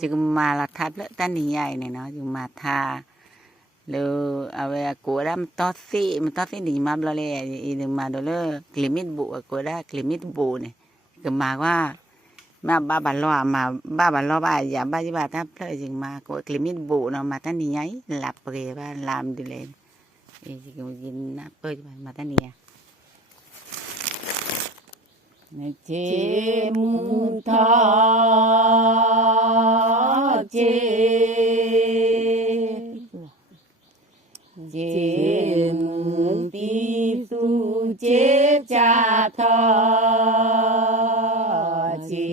chừng mà là thật lỡ tan thì nhảy này nó chừng mà thà lỡ à về cố đam to xị thì mà bao lệ thì mà đó lỡ limit bộ cố đa limit bộ này cứ mà qua mà ba lo ba giả ba chứ ba tháp lợi chừng mà cố limit bộ nó mà tan thì nhảy lặp về ba làm đi lên thì chừng nắp bơi mà tan thì chế mun thọ chế mun ti su chế cha thọ chế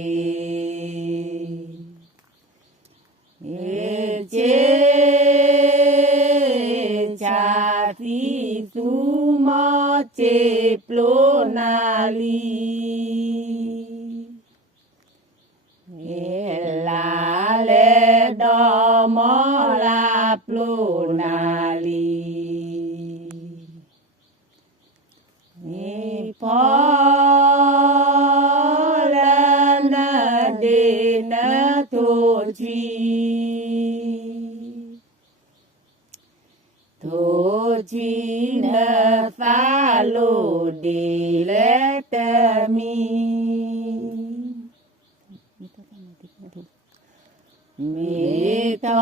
cha ti su mo chế plo na li la le do mo la plo na li ni po la na de na to chi na fa lo de le ta mi mi tho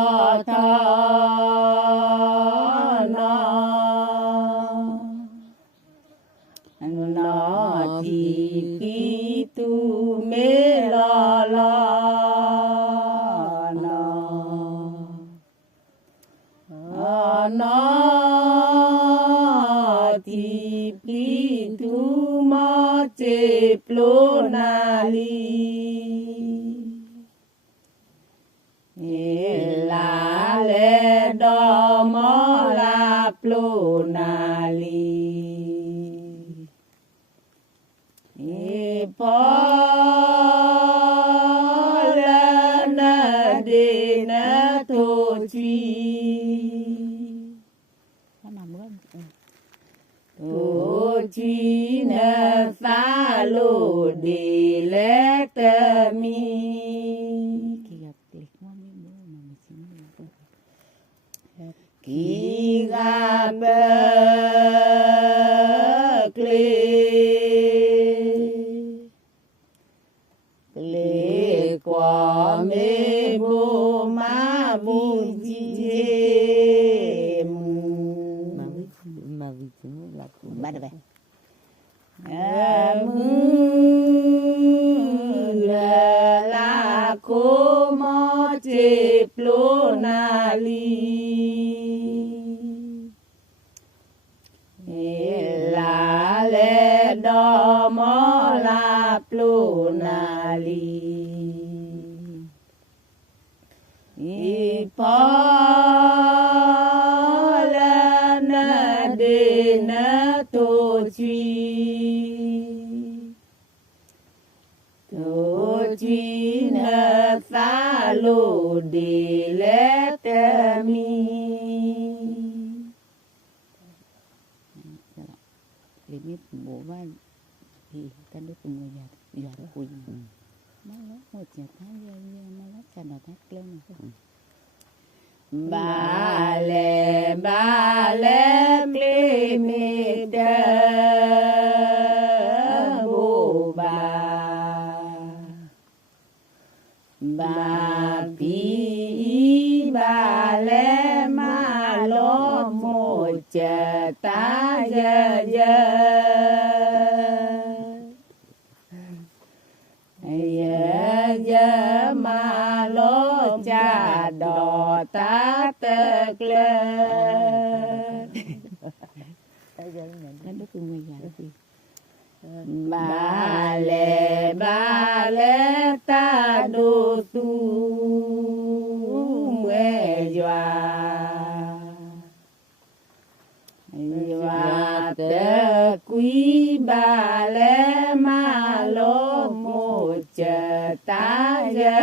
nó thì khi tu mê lo nó thì khi tu mô chê plo na li la le do mo la plo na li po la na de na to chi na fa lo de le ta mi ki ga ba kle kwa me bo ma bu ji mà vì chúng là bắt được la ko mo che plo na li la le do mo la plo na li po de na to chi na fa lo de le ta mi limit bộ ba thì ta được người già quỳ nó một giờ thái nó lát cho nó thắt lên ba le ple me da bo ba pi ba le ma lo mo cha ta ya ma lo cha đò ta tơ lê ba lê ta đô tu mê doa tơ quý ba lê ma lo mo cha ta ya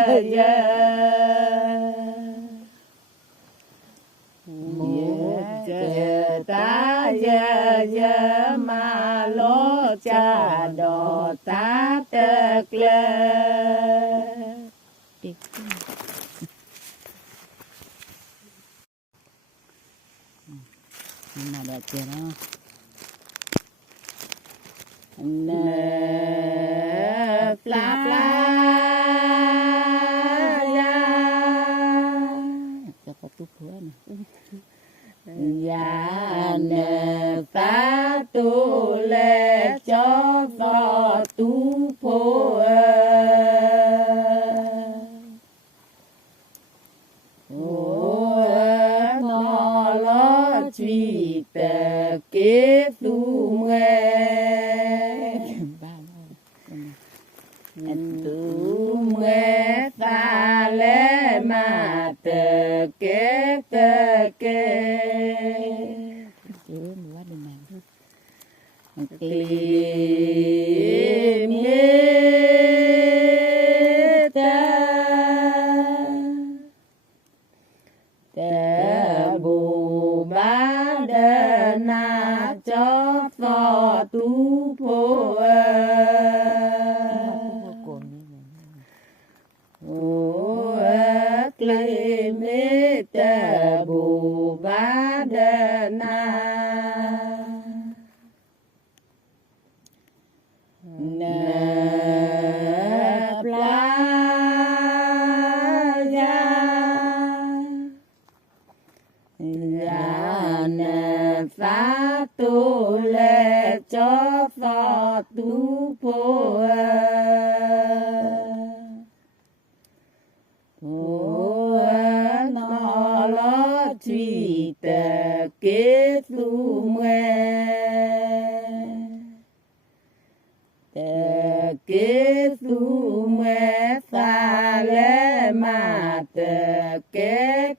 ta ya ma lo cha đò ta tơ lê nhưng mà đẹp chưa đó pla pla ya cho có chút nữa ya nè ta tu lệ cho phò tu phô nó lo truy tờ kế tu nghe tu nghe ta lẽ mà tờ kế chứ quá đừng làm tìm ta tờ bù bá đờ na cho phò tu phô Klê mê tờ bù bá đờ na nè pla ya nè phá tu lệ cho phò tu phô nó lo truy tờ kế tu nghe tờ kế tu nghe ta lẽ mà tờ kế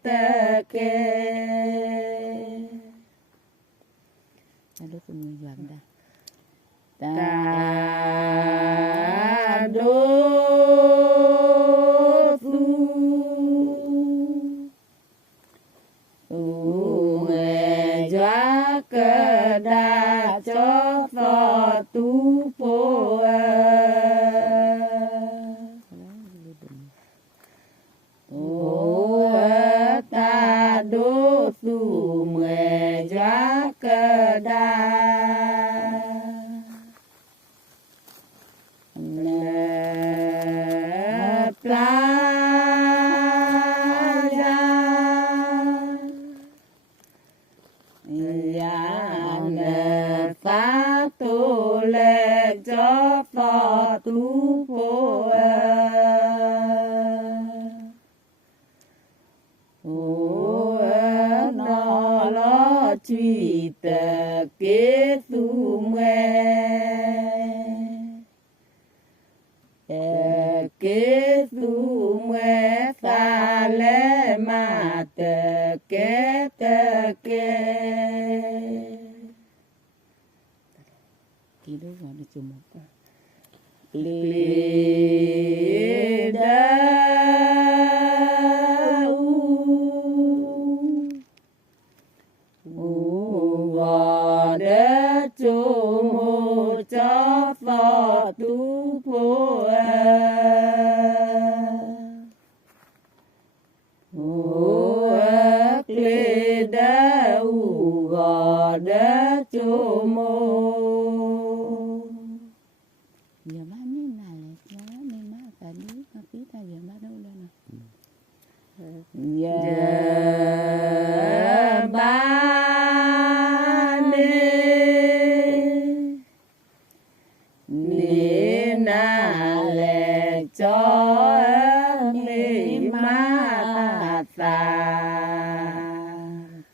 lúc người dọn ra ta đô tu nghe gió cơ đa cho phò tu phô ta đô tu nghe gió cơ đa pla ya nè phá tu lệ cho phò tu phô nó lo truy tờ kế tu nghe tờ kế tu nghe ta lẽ mà tờ kế kỳ lúc vào được chùm một lì đa gò đế chùm một cho phò tu phô klê đá gò đế chùm giờ má nên là nó nên má phải biết nó biết ta giờ má đâu lên giờ ba nê na lệ cho nê ma ta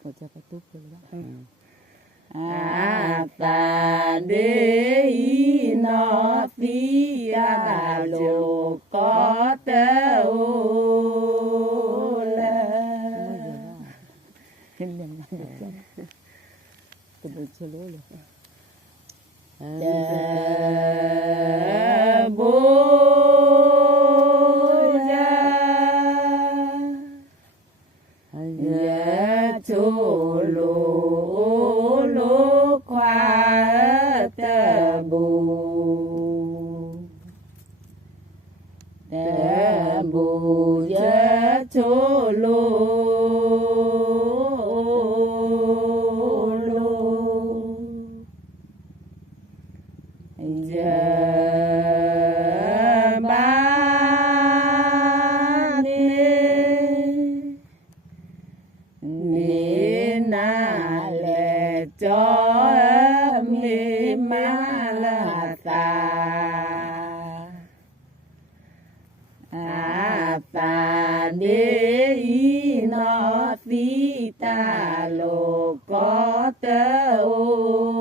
có cho cái túp rồi đó ta đê y nó tí lô có tê ô hình nhận được chân từ từ chưa lối được bố ya chô lô lô khoa tê bù ya ba ni na le cho mi ma la ta a ta de i no si ta lo có tơ ô